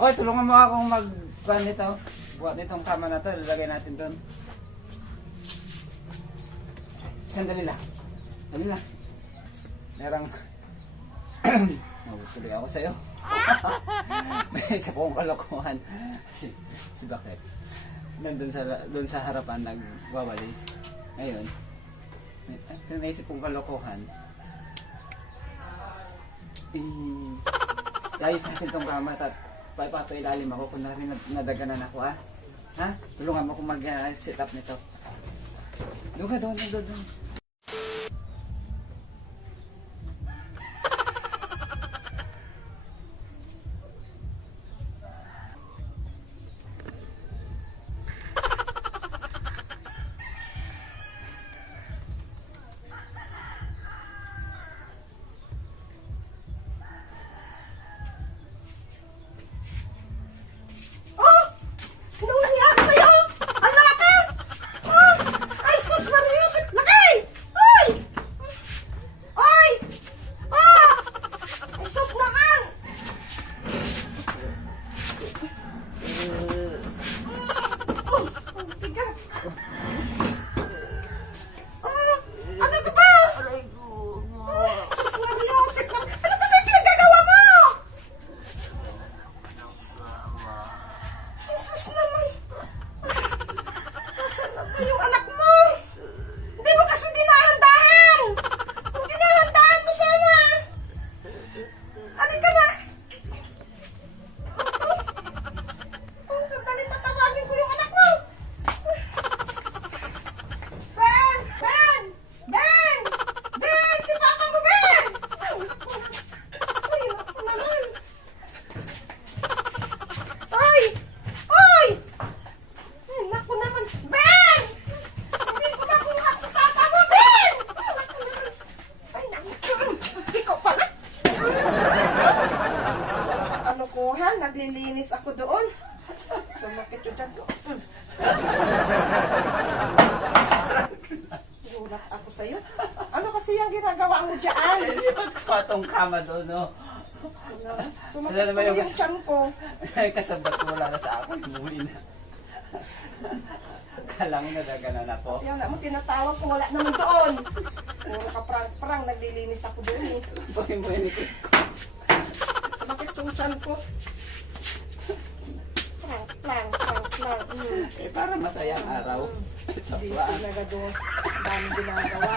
Okay, tulungan mo akong mag-buwan nito. Buwan nitong kama na to. Lalagay natin doon. Sandali lang. Dali lang. Merang... Mabutuloy ako sa'yo. May isa pong kalokohan. Si Bakit. Doon sa harapan nagwawalis. Ngayon, naisip kong kalokohan. Layos natin itong kama at papailalim ako kung nadaganan ako, ha? Ha? Tulungan mo kung mag-set up nito. Doon. Yung anak mo! Hindi mo kasi dinahandahan! Kung dinahandahan mo sana! Halika na! Sandali, tatawagin ko yung anak mo! Ben! Ben! Ben! Ben! Si Papa mo, Ben! Ay, naku naman! Ay! Ay! Ay, naku naman! Ben! Hindi ko makuha si Papa mo, Ben! Ay, naku! Ikaw pala! Kalokohan, naglilinis ako doon. Sumakit yung dyan ko. Gulat ako sa'yo. Ano kasi yung ginagawa mo dyan? Lipat ko itong kama doon, no? Sumakit ko yung tiyan ko. Kasabat ko wala na sa akin. Umuwi na. Kala mo nadaganan ako. Yan na mo, tinatawag ko, wala naman doon. Kung nakaprang-prang, naglilinis ako doon eh. Bakit mo inikot ko? Sumakit yung tiyan ko. Prang. Eh, para masayang araw. Sa Busy paan. na gado. Dami ginagawa.